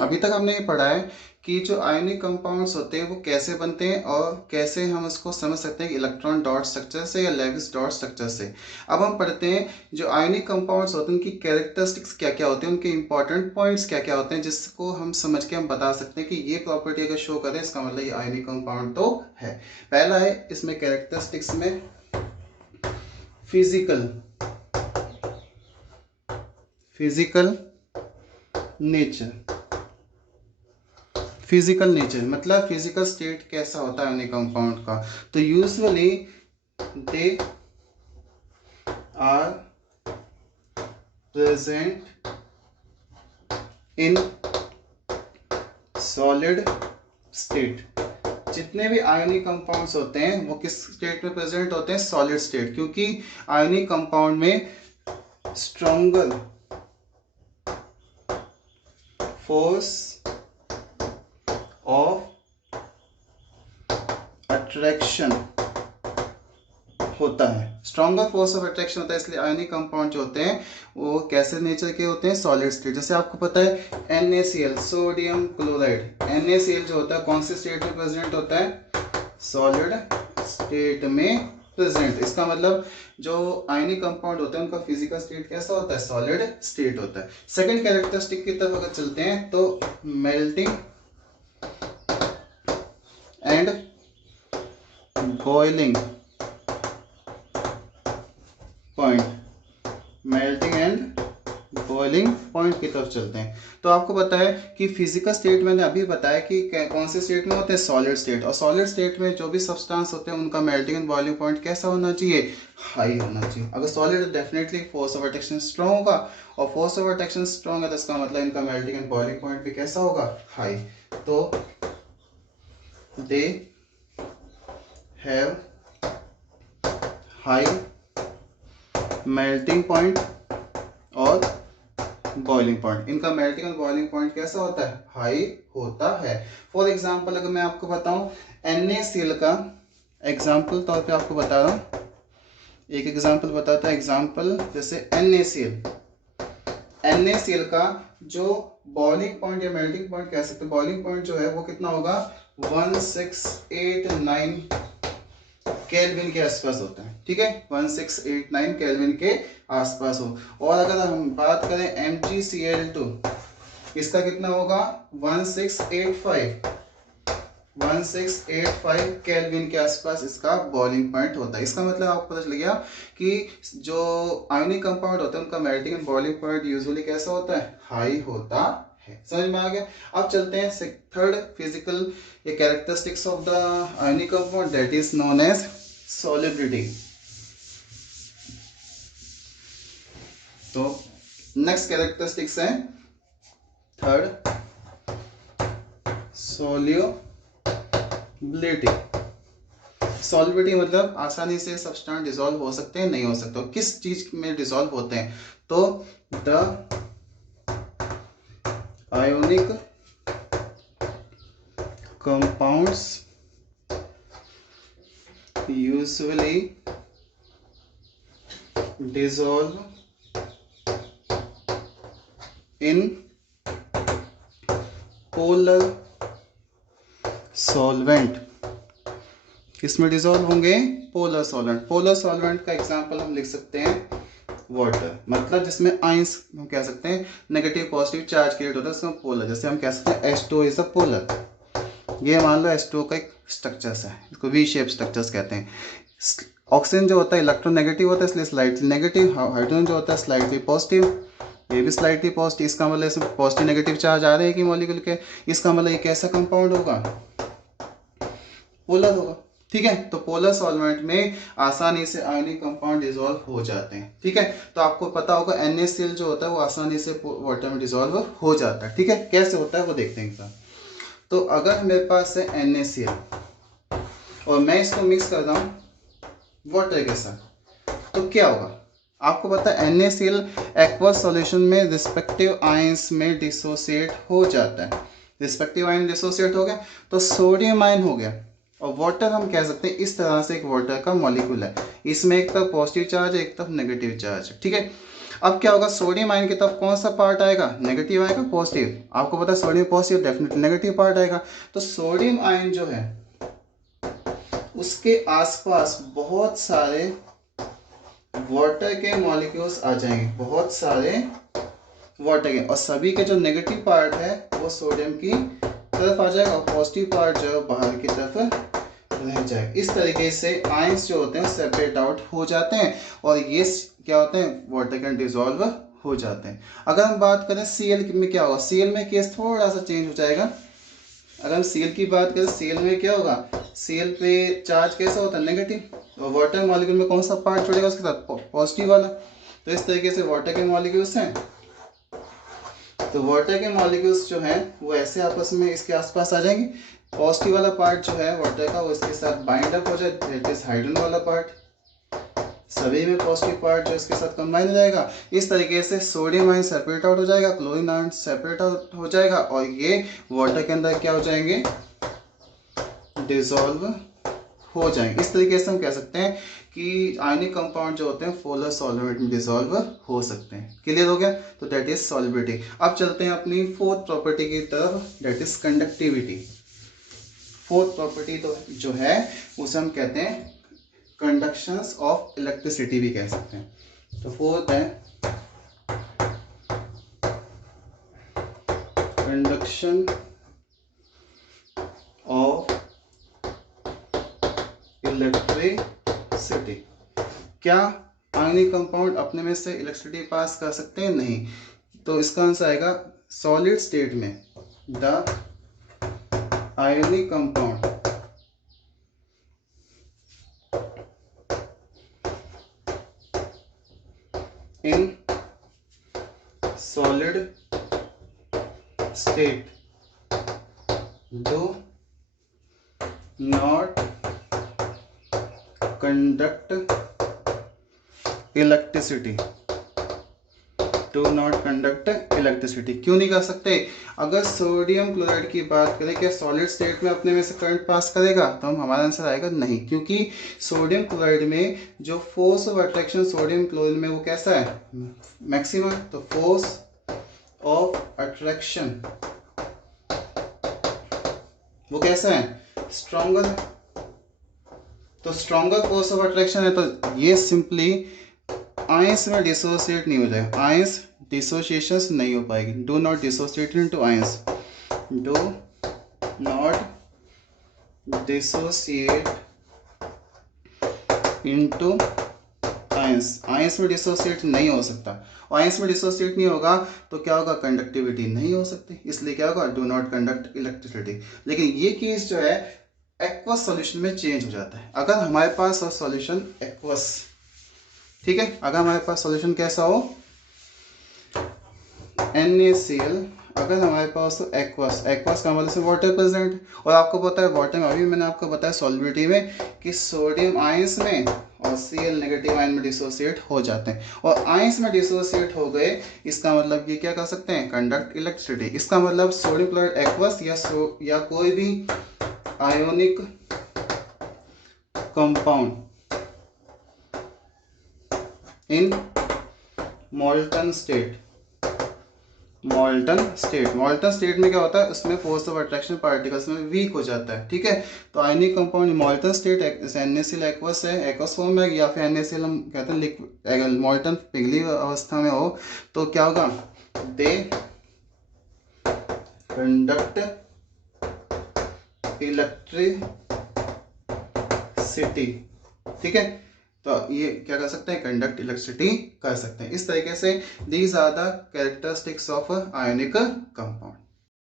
अभी तक हमने ये पढ़ा है कि जो आयनिक कंपाउंड्स होते हैं वो कैसे बनते हैं और कैसे हम उसको समझ सकते हैं कि इलेक्ट्रॉन डॉट स्ट्रक्चर से या लेविस डॉट स्ट्रक्चर से। अब हम पढ़ते हैं जो आयनिक कंपाउंड्स होते हैं उनकी कैरेक्टरिस्टिक्स क्या क्या होते हैं, उनके इंपॉर्टेंट पॉइंट्स क्या क्या होते हैं, जिसको हम समझ के हम बता सकते हैं कि ये प्रॉपर्टी अगर शो करें इसका मतलब ये आयनिक कंपाउंड तो है। पहला है इसमें कैरेक्टरिस्टिक्स में physical physical nature. Physical nature मतलब फिजिकल स्टेट कैसा होता है आयनिक कंपाउंड का। तो usually they are present in solid state. जितने भी आयनिक कंपाउंड्स होते हैं वो किस स्टेट में प्रेजेंट होते हैं, सॉलिड स्टेट, क्योंकि आयनिक कंपाउंड में स्ट्रॉन्गर फोर्स ऑफ अट्रैक्शन होता है। स्ट्रॉन्गर फोर्स ऑफ अट्रैक्शन होता है, इसलिए आयनिक कंपाउंड जो होते हैं वो कैसे नेचर के होते हैं, सॉलिड स्टेट। जैसे आपको पता है NaCl सोडियम क्लोराइड, NaCl जो होता है कौन से स्टेट में प्रेजेंट होता है, सॉलिड स्टेट में प्रेजेंट। इसका मतलब जो आयनिक कंपाउंड होते हैं उनका फिजिकल स्टेट कैसा होता है, सॉलिड स्टेट होता है। सेकंड कैरेक्टरिस्टिक की तरफ अगर चलते हैं तो melting and boiling point, melting and boiling point की तरफ चलते हैं। तो आपको पता है कि फिजिकल स्टेट मैंने अभी बताया कि कौन से स्टेट में होते हैं, सॉलिड स्टेट। और सॉलिड स्टेट में जो भी सब्सटेंस होते हैं उनका मेल्टिंग एंड बॉइलिंग पॉइंट कैसा होना चाहिए, हाई होना चाहिए। अगर सॉलिड है definitely force of attraction strong होगा, और फोर्स ऑफ अट्रैक्शन स्ट्रॉन्ग है तो इसका मतलब इनका मेल्टिंग एंड बॉइलिंग पॉइंट भी कैसा होगा, हाई। तो they have high melting point और बॉइलिंग पॉइंट। इनका मेल्टिंग और बॉइलिंग पॉइंट कैसा होता है, हाई होता है। फॉर एग्जांपल अगर मैं आपको बताऊं NaCl का एग्जांपल तौर पे आपको बता रहा हूं, एक एग्जांपल बताता है। एग्जांपल जैसे NaCl का जो बॉइलिंग पॉइंट या मेल्टिंग पॉइंट कह सकते हैं, बॉइलिंग पॉइंट जो है वो कितना होगा, 1689 केल्विन के आसपास होता है। ठीक है, 1689 केल्विन के आसपास हो। और अगर हम बात करें MgCl2, इसका कितना होगा, 1685 केल्विन के आसपास इसका बॉइलिंग पॉइंट होता है। इसका मतलब आपको पता चल गया कि जो आयनिक कंपाउंड होते हैं उनका melting and boiling point usually कैसा होता है, हाई होता है। समझ में आ गया। अब चलते हैं थर्ड फिजिकल ये characteristics of the ionic compound, that is known as solubility. तो नेक्स्ट कैरेक्टरिस्टिक्स है थर्ड, सॉल्युबिलिटी। सॉल्युबिलिटी मतलब आसानी से सब्सटेंस डिसॉल्व हो सकते हैं, नहीं हो सकते। किस चीज में डिसॉल्व होते हैं, तो the ionic compounds usually dissolve in polar solvent। किसमें डिसॉल्व होंगे, पोलर सॉल्वेंट। पोलर सॉल्वेंट का एग्जांपल हम लिख सकते हैं वाटर, मतलब जिसमें आयंस हम कह सकते हैं नेगेटिव पॉजिटिव चार्ज क्रिएट होता है उसमें पोलर। जैसे हम कह सकते हैं H2 इज अ पोलर। ये मान लो H2 का एक स्ट्रक्चर्स है, इसको वी शेप स्ट्रक्चर्स कहते हैं। ऑक्सीजन जो होता है इलेक्ट्रोनेगेटिव होता है इसलिए स्लाइटली नेगेटिव, हाइड्रोजन जो होता है स्लाइटली पॉजिटिव, ये भी स्लाइटली पॉजिटिव। इसका मतलब इसमें पॉजिटिव नेगेटिव चार्ज आ रहे हैं कि मॉलिक्यूल के, इसका मतलब ये कैसा कंपाउंड होगा, पोलर होगा। ठीक है, तो पोलर सॉल्वेंट में आसानी से आयनिक कंपाउंड डिसॉल्व हो जाते हैं। ठीक है, तो आपको पता होगा NaCl जो होता है वो आसानी से वाटर में डिसॉल्व हो जाता है। ठीक है, कैसे होता है वो देखते हैं सर। तो अगर मेरे पास है NaCl और मैं इसको मिक्स कर रहा हूँ वाटर के साथ, तो क्या होगा, आपको पता है NaCl एक्वस सॉल्यूशन में रिस्पेक्टिव आयंस में डिसोसिएट हो जाता है। रिस्पेक्टिव आयन डिसोसिएट हो गया तो सोडियम आयन हो गया, और वाटर हम कह सकते हैं इस तरह से एक वाटर का मॉलिक्यूल है, इसमें एक तरफ पॉजिटिव चार्ज है एक तरफ नेगेटिव चार्ज है। ठीक है, अब क्या होगा, सोडियम आयन की तरफ कौन सा पार्ट आएगा, नेगेटिव आएगा, पॉजिटिव। आपको पता है sodium positive, definitely negative part आएगा। तो सोडियम आयन जो है उसके आसपास बहुत सारे वाटर के मॉलिक्यूल्स आ जाएंगे, बहुत सारे वाटर के, और सभी के जो नेगेटिव पार्ट है वो सोडियम की तरफ आ जाएगा और पॉजिटिव पार्ट जो है बाहर की तरफ रह जाए। इस तरीके से आयंस जो होते हैं सेपरेट आउट हो जाते हैं और ये क्या होते हैं, वाटर कैन डिसॉल्व हो जाते हैं। अगर हम बात करें Cl में क्या होगा, Cl में केस थोड़ा सा चेंज हो जाएगा। अगर हम Cl की बात करें, Cl में क्या होगा, Cl पे चार्ज कैसा होता है, नेगेटिव, और वाटर मॉलिक्यूल में कौन सा पार्ट जुड़ेगा उसके साथ, पॉजिटिव वाला। तो इस तरीके से वाटर के मॉलिक्यूल्स हैं, तो वाटर के मॉलिक्यूल्स जो हैं वो ऐसे आपस में इसके आसपास आ जाएंगे। पॉजिटिव वाला पार्ट जो है वाटर का वो इसके साथ बाइंड अप हो जाए, दैट इज हाइड्रोजन वाला पार्ट, सभी में पॉजिटिव पार्ट जो इसके साथ कंबाइन हो जाएगा। इस तरीके से सोडियम आयन सेपरेट आउट हो जाएगा, क्लोरीन आयन सेपरेट आउट हो जाएगा और ये वाटर के अंदर क्या हो जाएंगे, डिसॉल्व हो जाएंगे। इस तरीके से हम कह सकते हैं कि आयनिक कंपाउंड जो होते हैं पोलर सॉल्वेंट में डिसॉल्व हो सकते हैं। क्लियर हो गया, तो दैट इज सॉल्युबिलिटी। अब चलते हैं अपनी फोर्थ प्रॉपर्टी की तरफ, that is conductivity. Fourth property तो जो है उसे हम कहते हैं कंडक्शंस ऑफ इलेक्ट्रिसिटी भी कह सकते हैं। तो फोर्थ है कंडक्शन ऑफ इलेक्ट्रिसिटी। क्या आयनिक कंपाउंड अपने में से इलेक्ट्रिसिटी पास कर सकते हैं, नहीं। तो इसका आंसर आएगा सॉलिड स्टेट में the ionic compound in solid state do not conduct electricity, do not conduct electricity। क्यों नहीं कर सकते? अगर सोडियम क्लोराइड की बात करें, क्या सॉलिड स्टेट में अपने में से करंट पास करेगा, तो हमारा आंसर आएगा नहीं, क्योंकि सोडियम क्लोराइड में जो force of attraction sodium chlorine में वो कैसा है, मैक्सिमम। तो फोर्स ऑफ अट्रैक्शन वो कैसा है, स्ट्रॉन्गर है। तो स्ट्रॉन्गर फोर्स ऑफ अट्रैक्शन है, तो ये सिंपली आयंस में डिसोसिएट नहीं हो जाएगा, आयंस डिसोसिएशन नहीं हो पाएगी। Do not dissociate into ions, do not dissociate into ions, ions में डिसोसिएट नहीं हो सकता। और आयंस में डिसोसिएट नहीं होगा तो क्या होगा, कंडक्टिविटी नहीं हो सकती, इसलिए क्या होगा, डू नॉट कंडक्ट इलेक्ट्रिसिटी। लेकिन ये केस जो है एक्वस सॉल्यूशन में चेंज हो जाता है। अगर हमारे पास हो सॉल्यूशन एक्वस, ठीक है, अगर हमारे पास सॉल्यूशन कैसा हो NaCl, अगर हमारे पास तो एक्वस, एक्वस का मतलब से वाटर प्रेजेंट, और आपको पता है वाटर में अभी मैंने आपको बताया सॉल्युबिलिटी में कि सोडियम आयंस में और Cl नेगेटिव आयन में डिसोसिएट हो जाते हैं, और आयंस में डिसोसिएट हो गए, इसका मतलब ये क्या कर सकते हैं, कंडक्ट इलेक्ट्रिसिटी। इसका मतलब सोडियम क्लोराइड एक्वस या कोई भी ionic compound in molten state, molten state में क्या होता है, उसमें फोर्स ऑफ अट्रैक्शन पार्टिकल्स में वीक हो जाता है, ठीक है। तो ionic compound molten state NaCl aqueous है, एक्वस फॉर्म है, या फिर NaCl हम कहते हैं लिक्विड मोल्टन पिघली अवस्था में हो, तो क्या होगा, दे कंडक्ट इलेक्ट्रिसिटी, ठीक है। तो ये क्या कर सकते हैं, कंडक्ट इलेक्ट्रिसिटी कर सकते हैं। इस तरीके से these are the characteristics of ionic compound.